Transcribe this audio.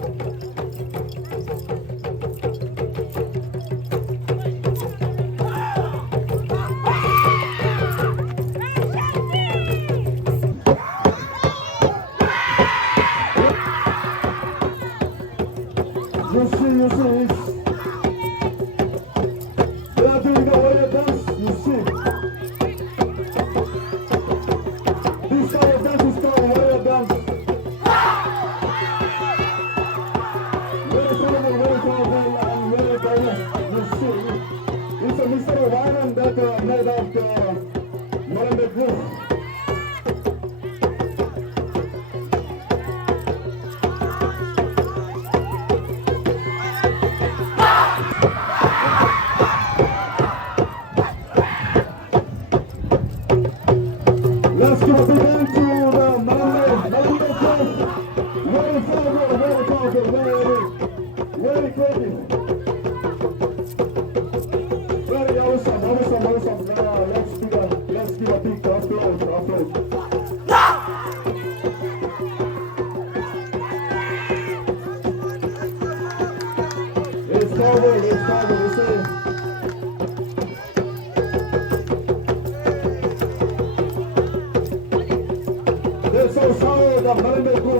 You see, they are doing the warrior dance, you see. This kind of dance is called warrior dance. Very colorful, and very diverse, you see. It's a mixture of iron that made of the Milne Bay group. Let's give a big hand to the Milne Bay club. Very colorful, very crazy. Very awesome. Let's give a big applause. It's covered, you see. This is how the Milne Bay group